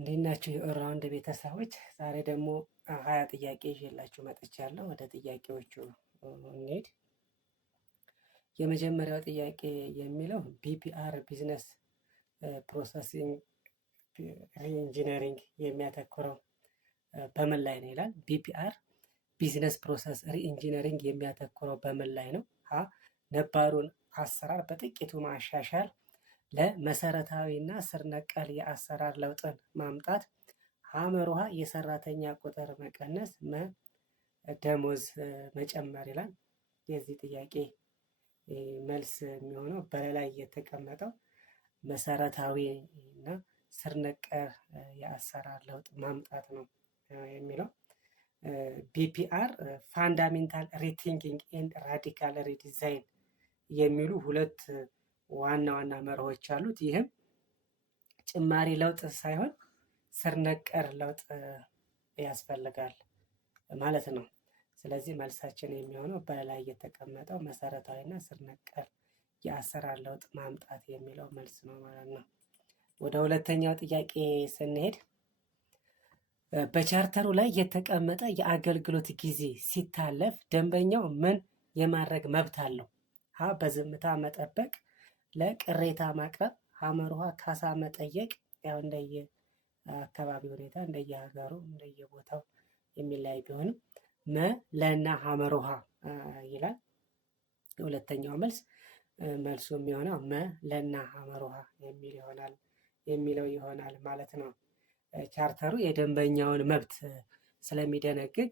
እንዴት ናችሁ የኦልራውንድ ቤተሰቦች? ዛሬ ደግሞ 20 ጥያቄ ይዤላችሁ መጥቻለሁ። ወደ ጥያቄዎቹ እንሂድ። የመጀመሪያው ጥያቄ የሚለው ቢፒአር ቢዝነስ ፕሮሰሲንግ ሪኢንጂነሪንግ የሚያተኩረው በምን ላይ ነው ይላል። ቢፒአር ቢዝነስ ፕሮሰስ ሪኢንጂነሪንግ የሚያተኩረው በምን ላይ ነው? ሀ ነባሩን አሰራር በጥቂቱ ማሻሻል፣ ለመሰረታዊ እና ስር ነቀል የአሰራር ለውጥን ማምጣት፣ ሀመርሃ የሰራተኛ ቁጥር መቀነስ፣ ደሞዝ መጨመር ይላል። የዚህ ጥያቄ መልስ የሚሆነው በላይ የተቀመጠው መሰረታዊ እና ስር ነቀል የአሰራር ለውጥ ማምጣት ነው የሚለው። ቢፒአር ፋንዳሜንታል ሪቲንኪንግ ኤንድ ራዲካል ሪዲዛይን የሚሉ ሁለት ዋና ዋና መርሆች አሉት። ይህም ጭማሪ ለውጥ ሳይሆን ስር ነቀል ለውጥ ያስፈልጋል ማለት ነው። ስለዚህ መልሳችን የሚሆነው በላይ የተቀመጠው መሰረታዊና ስር ነቀል የአሰራር ለውጥ ማምጣት የሚለው መልስ ነው ማለት ነው። ወደ ሁለተኛው ጥያቄ ስንሄድ በቻርተሩ ላይ የተቀመጠ የአገልግሎት ጊዜ ሲታለፍ ደንበኛው ምን የማድረግ መብት አለው? ሀ በዝምታ መጠበቅ፣ ለቅሬታ ማቅረብ፣ ሀመርሃ ካሳ መጠየቅ። ያው እንደየ አካባቢ ሁኔታ እንደየሀገሩ እንደየቦታው የሚለያይ ቢሆንም ለና ሀመርሃ ይላል። ሁለተኛው መልሱ የሚሆነው ለና ሀመርሃ የሚለው ይሆናል ማለት ነው። ቻርተሩ የደንበኛውን መብት ስለሚደነግግ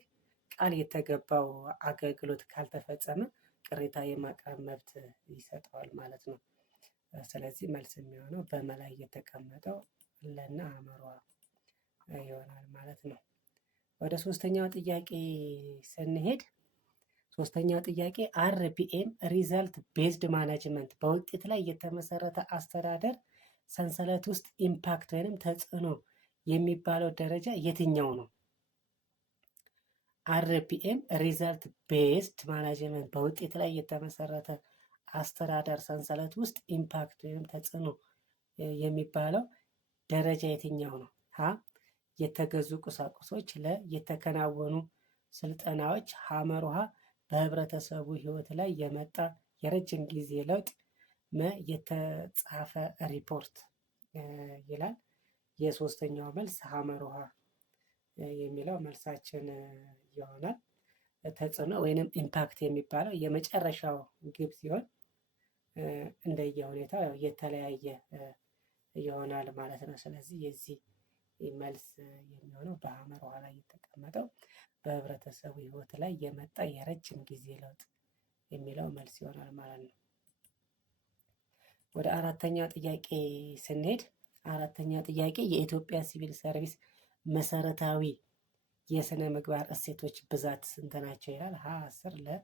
ቃል የተገባው አገልግሎት ካልተፈጸመ ቅሬታ የማቅረብ መብት ይሰጠዋል ማለት ነው። ስለዚህ መልስ የሚሆነው በመላይ የተቀመጠው ለና ሀመርሃ ይሆናል ማለት ነው። ወደ ሶስተኛው ጥያቄ ስንሄድ ሶስተኛው ጥያቄ አርፒኤም ሪዛልት ቤዝድ ማኔጅመንት በውጤት ላይ የተመሰረተ አስተዳደር ሰንሰለት ውስጥ ኢምፓክት ወይም ተጽዕኖ የሚባለው ደረጃ የትኛው ነው? አርፒኤም ሪዛልት ቤዝድ ማኔጅመንት በውጤት ላይ የተመሰረተ አስተዳደር ሰንሰለት ውስጥ ኢምፓክት ወይም ተጽዕኖ የሚባለው ደረጃ የትኛው ነው? ሀ የተገዙ ቁሳቁሶች፣ ለ የተከናወኑ ስልጠናዎች፣ ሀመርሃ በህብረተሰቡ ህይወት ላይ የመጣ የረጅም ጊዜ ለውጥ፣ የተጻፈ ሪፖርት ይላል። የሶስተኛው መልስ ሀመርሃ የሚለው መልሳችን ይሆናል። ተጽዕኖ ወይንም ኢምፓክት የሚባለው የመጨረሻው ግብ ሲሆን እንደየ ሁኔታው የተለያየ ይሆናል ማለት ነው። ስለዚህ የዚህ መልስ የሚሆነው በሀመርሃ ላይ የተቀመጠው በህብረተሰቡ ህይወት ላይ የመጣ የረጅም ጊዜ ለውጥ የሚለው መልስ ይሆናል ማለት ነው። ወደ አራተኛ ጥያቄ ስንሄድ አራተኛ ጥያቄ የኢትዮጵያ ሲቪል ሰርቪስ መሰረታዊ የስነ ምግባር እሴቶች ብዛት ስንት ናቸው ይላል። ሀ 10፣ ለ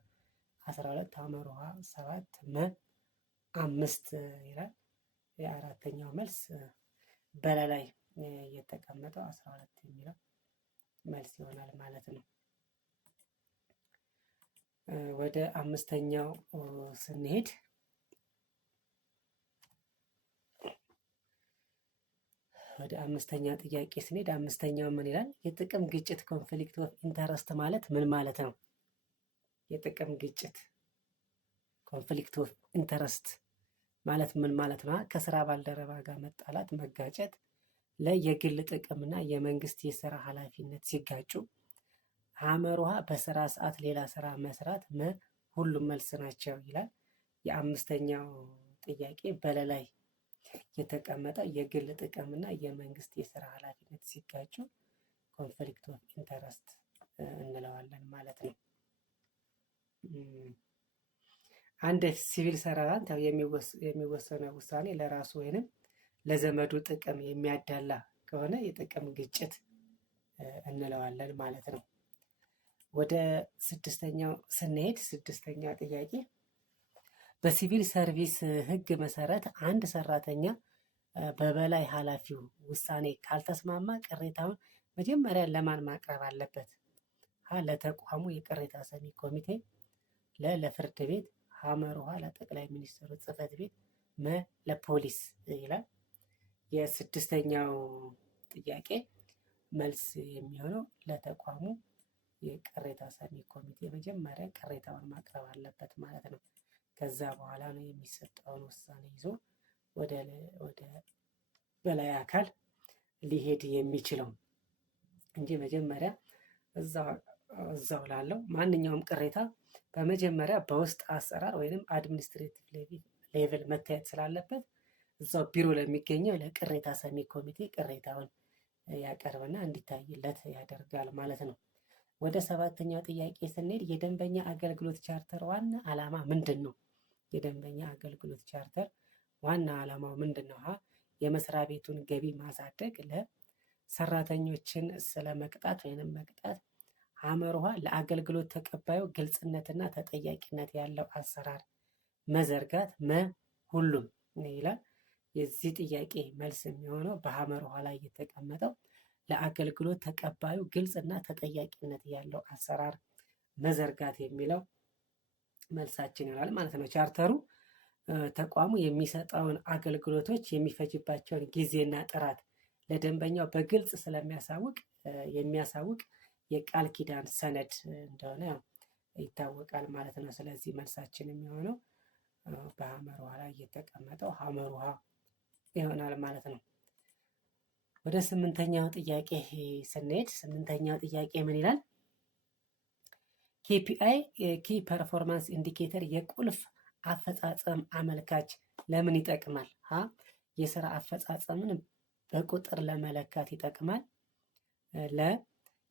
12፣ ሀመርሃ 7፣ መ 5 ይላል። የአራተኛው መልስ በላይ የተቀመጠው 12 የሚለው መልስ ይሆናል ማለት ነው። ወደ አምስተኛው ስንሄድ ጥያቄ ስንሄድ አምስተኛው ምን ይላል? የጥቅም ግጭት ኮንፍሊክት ኦፍ ኢንተረስት ማለት ምን ማለት ነው? የጥቅም ግጭት ኮንፍሊክት ኦፍ ኢንተረስት ማለት ምን ማለት ነው? ከስራ ባልደረባ ጋር መጣላት፣ መጋጨት፣ ለየግል ጥቅምና የመንግስት የስራ ኃላፊነት ሲጋጩ፣ ሀመርሃ በስራ ሰዓት ሌላ ስራ መስራት፣ ሁሉም መልስ ናቸው ይላል። የአምስተኛው ጥያቄ በላይ የተቀመጠ የግል ጥቅምና የመንግስት የስራ ኃላፊነት ሲጋጩ ኮንፍሊክት ኦፍ ኢንተረስት እንለዋለን ማለት ነው። አንድ ሲቪል ሰራንት የሚወሰነው ውሳኔ ለራሱ ወይንም ለዘመዱ ጥቅም የሚያዳላ ከሆነ የጥቅም ግጭት እንለዋለን ማለት ነው። ወደ ስድስተኛው ስንሄድ ስድስተኛ ጥያቄ በሲቪል ሰርቪስ ህግ መሰረት አንድ ሰራተኛ በበላይ ኃላፊው ውሳኔ ካልተስማማ ቅሬታውን መጀመሪያ ለማን ማቅረብ አለበት? ሀ ለተቋሙ የቅሬታ ሰሚ ኮሚቴ፣ ለፍርድ ቤት፣ ሀመርሃ ለጠቅላይ ሚኒስትሩ ጽህፈት ቤት፣ ለፖሊስ ይላል። የስድስተኛው ጥያቄ መልስ የሚሆነው ለተቋሙ የቅሬታ ሰሚ ኮሚቴ መጀመሪያ ቅሬታውን ማቅረብ አለበት ማለት ነው። ከዛ በኋላ ነው የሚሰጠውን ውሳኔ ይዞ ወደ በላይ አካል ሊሄድ የሚችለው እንጂ መጀመሪያ እዛው ላለው ማንኛውም ቅሬታ በመጀመሪያ በውስጥ አሰራር ወይንም አድሚኒስትሬቲቭ ሌቭል መታየት ስላለበት እዛው ቢሮ ለሚገኘው ለቅሬታ ሰሚ ኮሚቴ ቅሬታውን ያቀርብና እንዲታይለት ያደርጋል ማለት ነው። ወደ 7ኛው ጥያቄ ስንሄድ የደንበኛ አገልግሎት ቻርተር ዋና ዓላማ ምንድን ነው? የደንበኛ አገልግሎት ቻርተር ዋና ዓላማው ምንድን ነው? የመስሪያ ቤቱን ገቢ ማሳደግ፣ ለሰራተኞችን ስለመቅጣት ወይንም መቅጣት፣ ሐመርሃ ለአገልግሎት ተቀባዩ ግልጽነትና ተጠያቂነት ያለው አሰራር መዘርጋት፣ ሁሉም ይላል። የዚህ ጥያቄ መልስ የሚሆነው በሐመርሃ ላይ የተቀመጠው ለአገልግሎት ተቀባዩ ግልጽ እና ተጠያቂነት ያለው አሰራር መዘርጋት የሚለው መልሳችን ይሆናል ማለት ነው። ቻርተሩ ተቋሙ የሚሰጠውን አገልግሎቶች የሚፈጅባቸውን ጊዜና ጥራት ለደንበኛው በግልጽ የሚያሳውቅ የቃል ኪዳን ሰነድ እንደሆነ ይታወቃል ማለት ነው። ስለዚህ መልሳችን የሚሆነው በሐመርሃ ላይ የተቀመጠው ሐመርሃ ይሆናል ማለት ነው። ወደ 8ኛው ጥያቄ ስንሄድ 8ኛው ጥያቄ ምን ይላል? ኬፒአይ ኪ ፐርፎርማንስ ኢንዲኬተር የቁልፍ አፈጻጸም አመልካች ለምን ይጠቅማል? የስራ አፈጻጸምን በቁጥር ለመለካት ይጠቅማል።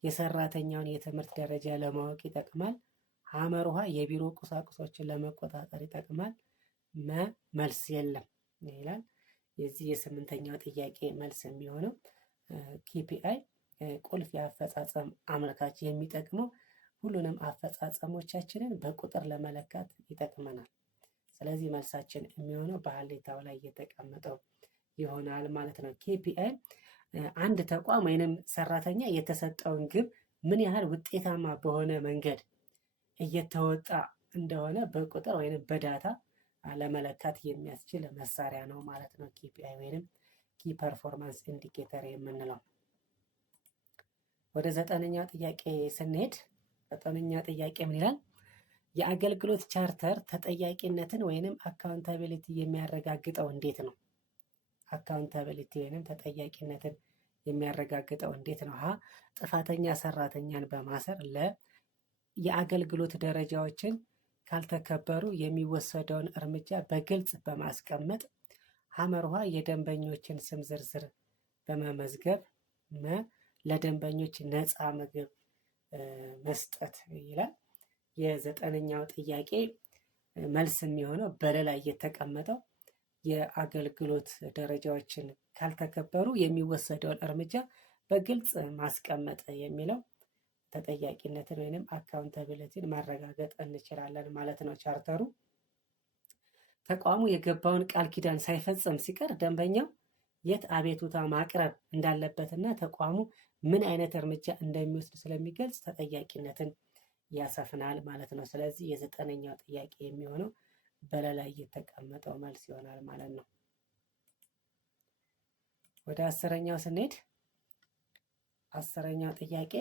የሰራተኛውን የትምህርት ደረጃ ለማወቅ ይጠቅማል። ሐመርሃ የቢሮ ቁሳቁሶችን ለመቆጣጠር ይጠቅማል። መልስ የለም ይላል። የዚህ የ8ኛው ጥያቄ መልስ የሚሆነው ኬፒአይ ቁልፍ የአፈጻጸም አመልካች የሚጠቅመው ሁሉንም አፈጻጸሞቻችንን በቁጥር ለመለካት ይጠቅመናል። ስለዚህ መልሳችን የሚሆነው በሀሌታው ላይ የተቀመጠው ይሆናል ማለት ነው። ኬፒአይ አንድ ተቋም ወይንም ሰራተኛ የተሰጠውን ግብ ምን ያህል ውጤታማ በሆነ መንገድ እየተወጣ እንደሆነ በቁጥር ወይንም በዳታ ለመለካት የሚያስችል መሳሪያ ነው ማለት ነው። ኬፒአይ ወይንም ኪ ፐርፎርማንስ ኢንዲኬተር የምንለው። ወደ 9ኛው ጥያቄ ስንሄድ 9ኛ ጥያቄ ምን ይላል? የአገልግሎት ቻርተር ተጠያቂነትን ወይንም አካውንታቢሊቲ የሚያረጋግጠው እንዴት ነው? አካውንታቢሊቲ ወይንም ተጠያቂነትን የሚያረጋግጠው እንዴት ነው? ጥፋተኛ ሰራተኛን በማሰር የአገልግሎት ደረጃዎችን ካልተከበሩ የሚወሰደውን እርምጃ በግልጽ በማስቀመጥ፣ ሐመርሃ የደንበኞችን ስም ዝርዝር በመመዝገብ፣ ለደንበኞች ነፃ ምግብ መስጠት ይላል። የ9ኛው ጥያቄ መልስ የሚሆነው በላይ የተቀመጠው የአገልግሎት ደረጃዎችን ካልተከበሩ የሚወሰደውን እርምጃ በግልጽ ማስቀመጥ የሚለው ተጠያቂነትን ወይንም አካውንታቢሊቲን ማረጋገጥ እንችላለን ማለት ነው። ቻርተሩ ተቋሙ የገባውን ቃል ኪዳን ሳይፈጽም ሲቀር ደንበኛው የት አቤቱታ ማቅረብ እንዳለበትና ተቋሙ ምን አይነት እርምጃ እንደሚወስድ ስለሚገልጽ ተጠያቂነትን ያሰፍናል ማለት ነው። ስለዚህ የ9ኛው ጥያቄ የሚሆነው በላይ የተቀመጠው መልስ ይሆናል ማለት ነው። ወደ 10ኛው ስንሄድ 10ኛው ጥያቄ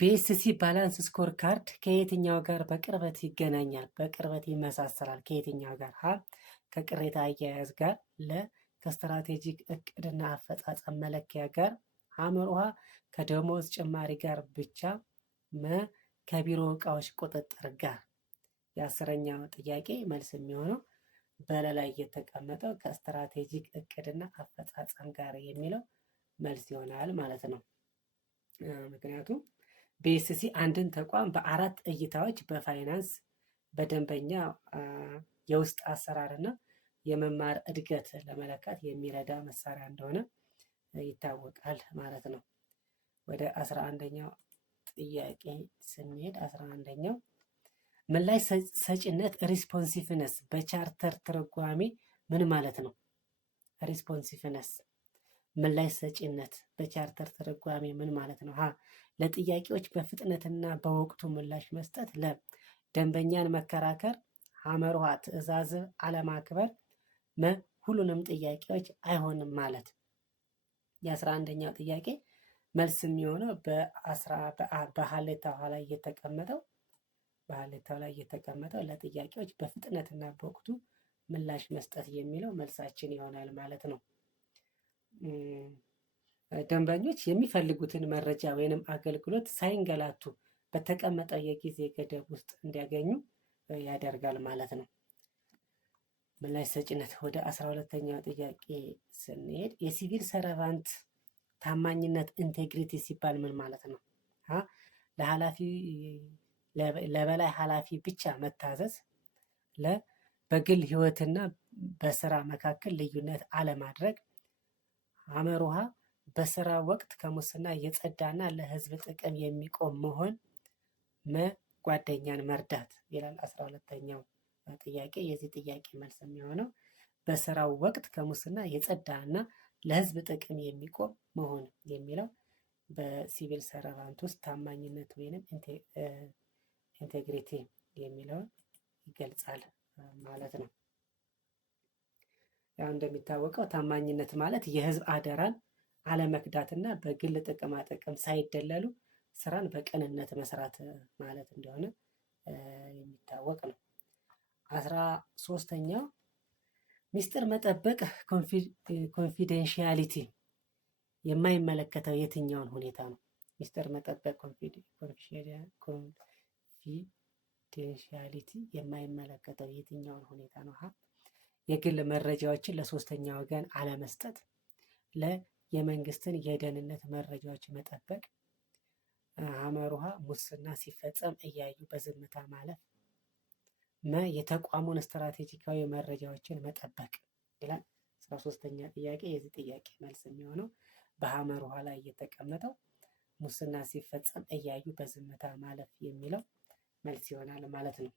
ቢኤስሲ ባላንስ ስኮር ካርድ ከየትኛው ጋር በቅርበት ይገናኛል? በቅርበት ይመሳሰላል። ከየትኛው ጋር? ከቅሬታ አያያዝ ጋር፣ ከስትራቴጂክ እቅድና አፈጻጸም መለኪያ ጋር፣ ሐመርሃ ከደሞዝ ጭማሪ ጋር ብቻ፣ ከቢሮ እቃዎች ቁጥጥር ጋር። የ10ኛው ጥያቄ መልስ የሚሆነው በላይ የተቀመጠው ከስትራቴጂክ እቅድና አፈጻጸም ጋር የሚለው መልስ ይሆናል ማለት ነው። ምክንያቱም ቢኤስሲ አንድን ተቋም በ4 እይታዎች በፋይናንስ፣ በደንበኛ የውስጥ አሰራርና የመማር እድገት ለመለካት የሚረዳ መሳሪያ እንደሆነ ይታወቃል ማለት ነው። ወደ 11ኛው ጥያቄ ስንሄድ 11ኛው ምላሽ ሰጪነት ሪስፖንሲቭነስ በቻርተር ትርጓሜ ምን ማለት ነው? ሪስፖንሲቭነስ ምላሽ ሰጪነት በቻርተር ትርጓሜ ምን ማለት ነው? ለጥያቄዎች በፍጥነትና በወቅቱ ምላሽ መስጠት፣ ለደንበኛን መከራከር፣ ሐመርሃ ትዕዛዝ አለማክበር፣ ሁሉንም ጥያቄዎች አይሆንም ማለት። የ11ኛው ጥያቄ መልስ የሚሆነው በሀሌታው ላይ የተቀመጠው ለጥያቄዎች በፍጥነትና በወቅቱ ምላሽ መስጠት የሚለው መልሳችን ይሆናል ማለት ነው። ደንበኞች የሚፈልጉትን መረጃ ወይንም አገልግሎት ሳይንገላቱ በተቀመጠው የጊዜ ገደብ ውስጥ እንዲያገኙ ያደርጋል ማለት ነው። ምላሽ ሰጭነት። ወደ 12ኛው ጥያቄ ስንሄድ የሲቪል ሰርቫንት ታማኝነት ኢንቴግሪቲ ሲባል ምን ማለት ነው? ለበላይ ኃላፊ ብቻ መታዘዝ፣ በግል ህይወትና በስራ መካከል ልዩነት አለማድረግ፣ ሀመሩሃ በስራ ወቅት ከሙስና የጸዳና ለህዝብ ጥቅም የሚቆም መሆን፣ ጓደኛን መርዳት ይላል 12ኛው ጥያቄ። የዚህ ጥያቄ መልስ የሚሆነው በስራው ወቅት ከሙስና የጸዳና ለህዝብ ጥቅም የሚቆም መሆን የሚለው በሲቪል ሰርቫንት ውስጥ ታማኝነት ወይንም ኢንቴግሪቲ የሚለውን ይገልጻል ማለት ነው። ያው እንደሚታወቀው ታማኝነት ማለት የህዝብ አደራን አለመክዳትና በግል ጥቅማ ጥቅም ሳይደለሉ ስራን በቅንነት መስራት ማለት እንደሆነ የሚታወቅ ነው። 13ኛው ሚስጥር መጠበቅ ኮንፊደንሻሊቲ የማይመለከተው የትኛውን ሁኔታ ነው? ሚስጥር መጠበቅ ኮንፊደንሻሊቲ የማይመለከተው የትኛውን ሁኔታ ነው? የግል መረጃዎችን ለሶስተኛ ወገን አለመስጠት፣ የመንግስትን የደህንነት መረጃዎች መጠበቅ፣ ሀመሩሃ ሙስና ሲፈጸም እያዩ በዝምታ ማለፍ፣ የተቋሙን ስትራቴጂካዊ መረጃዎችን መጠበቅ ይላል። 13ኛ ጥያቄ የዚህ ጥያቄ መልስ የሚሆነው በሀመሩሃ ላይ የተቀመጠው ሙስና ሲፈጸም እያዩ በዝምታ ማለፍ የሚለው መልስ ይሆናል ማለት ነው።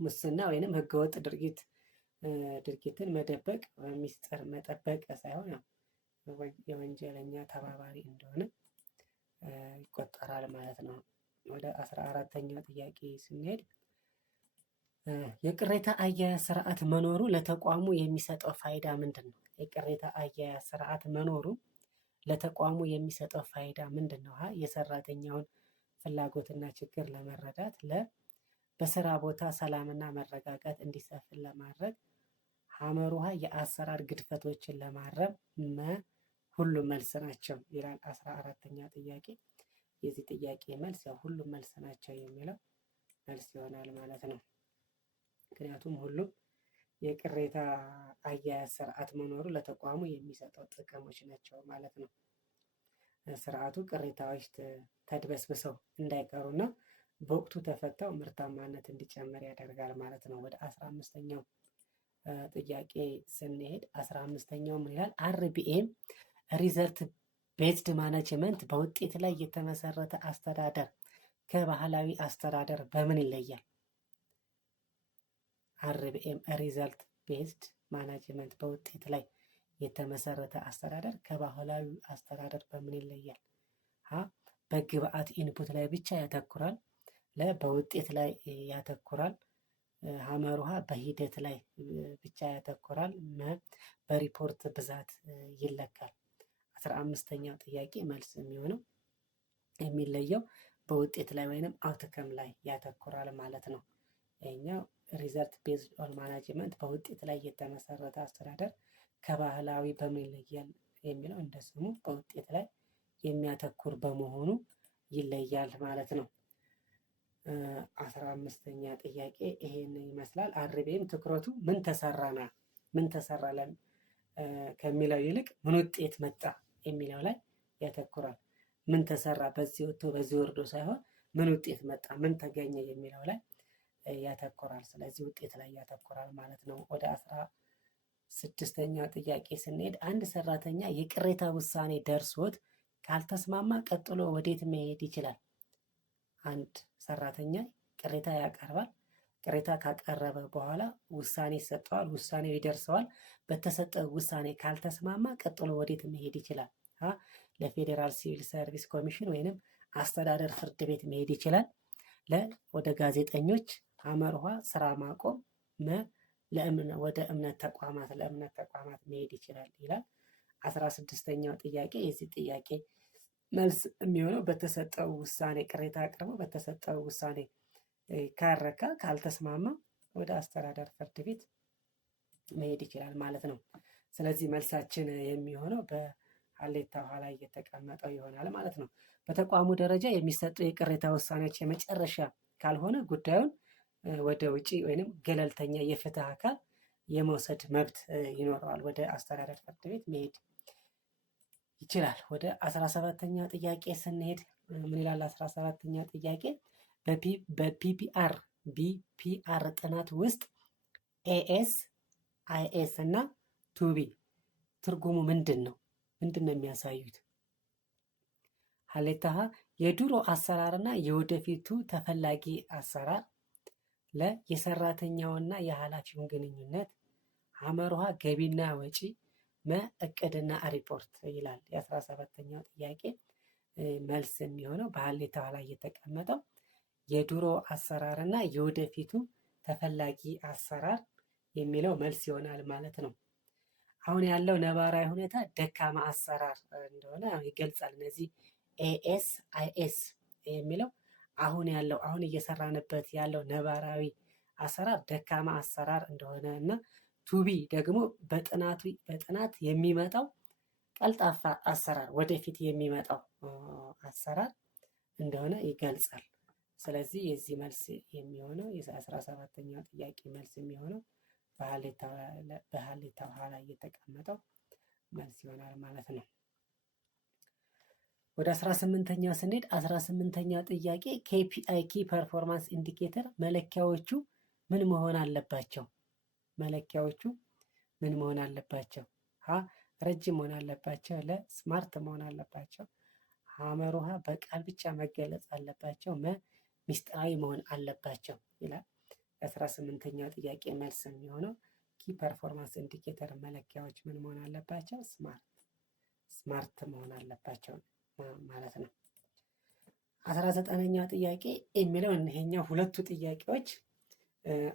ሙስና ወይንም ህገወጥ ድርጊትን መደበቅ ሚስጥር መጠበቅ ሳይሆን የወንጀለኛ ተባባሪ እንደሆነ ይቆጠራል ማለት ነው። ወደ 14ኛው ጥያቄ ስንሄድ የቅሬታ አያያዝ ስርዓት መኖሩ ለተቋሙ የሚሰጠው ፋይዳ ምንድን ነው? የቅሬታ አያያዝ ስርዓት መኖሩ ለተቋሙ የሚሰጠው ፋይዳ ምንድን ነው? የሰራተኛውን ፍላጎትና ችግር ለመረዳት፣ በስራ ቦታ ሰላምና መረጋጋት እንዲሰፍን ለማድረግ፣ ሀመሩሃ የአሰራር ግድፈቶችን ለማረም፣ ሁሉም መልስ ናቸው ይላል 14ኛ ጥያቄ። የዚህ ጥያቄ መልስ ያው ሁሉም መልስ ናቸው የሚለው መልስ ይሆናል ማለት ነው። ምክንያቱም ሁሉም የቅሬታ አያያዝ ስርዓት መኖሩ ለተቋሙ የሚሰጠው ጥቅሞች ናቸው ማለት ነው። ስርዓቱ ቅሬታዎች ተድበስብሰው እንዳይቀሩና በወቅቱ ተፈተው ምርታማነት እንዲጨምር ያደርጋል ማለት ነው። ወደ 15ኛው ጥያቄ ስንሄድ 15ኛው ምን ይላል? አርቢኤም ሪዘልት ቤዝድ ማኔጅመንት በውጤት ላይ የተመሰረተ አስተዳደር ከባህላዊ አስተዳደር በምን ይለያል? አርቢኤም ሪዘልት ቤዝድ ማኔጅመንት በውጤት ላይ የተመሰረተ አስተዳደር ከባህላዊ አስተዳደር በምን ይለያል? በግብአት ኢንፑት ላይ ብቻ ያተኩራል። በውጤት ላይ ያተኩራል። ሀመሩሃ በሂደት ላይ ብቻ ያተኩራል። በሪፖርት ብዛት ይለካል። 15ኛው ጥያቄ መልስ የሚሆነው የሚለየው በውጤት ላይ ወይንም አውትከም ላይ ያተኩራል ማለት ነው። ይሄኛው ሪዘልት ቤዝድ ኦን ማናጅመንት በውጤት ላይ የተመሰረተ አስተዳደር ከባህላዊ በምን ይለያል የሚለው እንደ ስሙ በውጤት ላይ የሚያተኩር በመሆኑ ይለያል ማለት ነው። 15ኛ ጥያቄ ይሄን ይመስላል። አርቢኤም ትኩረቱ ምን ተሰራ ከሚለው ይልቅ ምን ውጤት መጣ የሚለው ላይ ያተኩራል። ምን ተሰራ በዚህ ወጥቶ በዚህ ወርዶ ሳይሆን ምን ውጤት መጣ ምን ተገኘ የሚለው ላይ ያተኩራል። ስለዚህ ውጤት ላይ ያተኩራል ማለት ነው። ወደ 16ኛ ጥያቄ ስንሄድ አንድ ሰራተኛ የቅሬታ ውሳኔ ደርሶት ካልተስማማ ቀጥሎ ወዴት መሄድ ይችላል? አንድ ሰራተኛ ቅሬታ ያቀርባል። ቅሬታ ካቀረበ በኋላ ውሳኔ ይሰጠዋል። ውሳኔው ይደርሰዋል። በተሰጠ ውሳኔ ካልተስማማ ቀጥሎ ወዴት መሄድ ይችላል? ለፌዴራል ሲቪል ሰርቪስ ኮሚሽን ወይንም አስተዳደር ፍርድ ቤት መሄድ ይችላል። ወደ ጋዜጠኞች ሀመሩሃ ስራ ማቆም፣ ወደ ለእምነት ተቋማት መሄድ ይችላል ይላል። 16ኛው ጥያቄ የዚህ ጥያቄ መልስ የሚሆነው በተሰጠው ውሳኔ ቅሬታ አቅርቦ በተሰጠው ውሳኔ ካረካ ካልተስማማ ወደ አስተዳደር ፍርድ ቤት መሄድ ይችላል ማለት ነው። ስለዚህ መልሳችን የሚሆነው በሀሌታ ውሃ ላይ የተቀመጠው ይሆናል ማለት ነው። በተቋሙ ደረጃ የሚሰጡ የቅሬታ ውሳኔዎች የመጨረሻ ካልሆነ ጉዳዩን ወደ ውጪ ወይንም ገለልተኛ የፍትህ አካል የመውሰድ መብት ይኖረዋል። ወደ አስተዳደር ፍርድ ቤት መሄድ ይችላል። ወደ 17ኛ ጥያቄ ስንሄድ ምን ይላል? 17ኛ ጥያቄ በፒፒአር ጥናት ውስጥ ኤኤስ፣ አይኤስ እና ቱቢ ትርጉሙ ምንድን ነው? ምንድን ነው የሚያሳዩት? ሀሌታ ሀ የድሮ አሰራርና የወደፊቱ ተፈላጊ አሰራር፣ ለ የሰራተኛውና የኃላፊውን ግንኙነት፣ ሐመርሃ ገቢና ወጪ፣ መ እቅድና ሪፖርት ይላል። የ17ኛው ጥያቄ መልስ የሚሆነው በሀሌታ ላይ የተቀመጠው የድሮ አሰራርና የወደፊቱ ተፈላጊ አሰራር የሚለው መልስ ይሆናል ማለት ነው። አሁን ያለው ነባራዊ ሁኔታ ደካማ አሰራር እንደሆነ ይገልጻል። እነዚህ ኤኤስ፣ አይኤስ የሚለው አሁን እየሰራንበት ያለው ነባራዊ አሰራር ደካማ አሰራር እንደሆነ እና ቱቢ ደግሞ በጥናት የሚመጣው ቀልጣፋ አሰራር ወደፊት የሚመጣው አሰራር እንደሆነ ይገልጻል። ስለዚህ የዚህ መልስ የሚሆነው የ17ኛው ጥያቄ መልስ የሚሆነው በሀሌታ ውሃ ላይ የተቀመጠው መልስ ይሆናል ማለት ነው። ወደ 18ኛው ስንሄድ 18ኛው ጥያቄ ኬፒአይ ኪ ፐርፎርማንስ ኢንዲኬተር መለኪያዎቹ ምን መሆን አለባቸው? መለኪያዎቹ ምን መሆን አለባቸው? ሀ ረጅም መሆን አለባቸው፣ ለ ስማርት መሆን አለባቸው፣ ሐመሩሃ በቃል ብቻ መገለጽ አለባቸው፣ መ ሚስጥራዊ መሆን አለባቸው ይላል። የ18ኛው ጥያቄ መልስ የሚሆነው ኪ ፐርፎርማንስ ኢንዲኬተር መለኪያዎች ምን መሆን አለባቸው? ስማርት መሆን አለባቸው ማለት ነው። 19ኛው ጥያቄ የሚለው ይሄኛው ሁለቱ ጥያቄዎች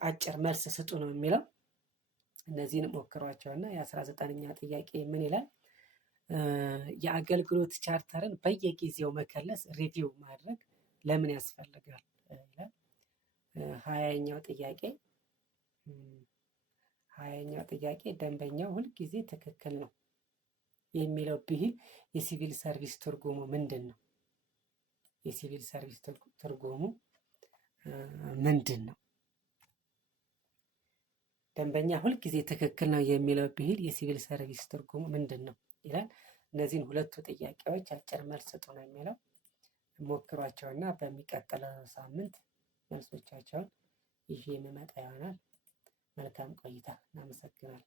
አጭር መልስ ስጡ ነው የሚለው። እነዚህን ሞክሯቸውና የ19ኛ ጥያቄ ምን ይላል? የአገልግሎት ቻርተርን በየጊዜው መከለስ ሪቪው ማድረግ ለምን ያስፈልጋል ይላል። 20ኛው ጥያቄ ደንበኛው ሁልጊዜ ትክክል ነው የሚለው ብሂል የሲቪል ሰርቪስ ትርጉሙ ምንድን ነው? የሲቪል ሰርቪስ ትርጉሙ ምንድን ነው? ደንበኛ ሁልጊዜ ትክክል ነው የሚለው ብሂል የሲቪል ሰርቪስ ትርጉሙ ምንድን ነው ይላል። እነዚህን ሁለቱ ጥያቄዎች አጭር መልስ ስጡ ነው የሚለው። ሞክሯቸውና በሚቀጥለው ሳምንት መልሶቻቸውን ይዤ የምመጣ ይሆናል። መልካም ቆይታ። እናመሰግናለን።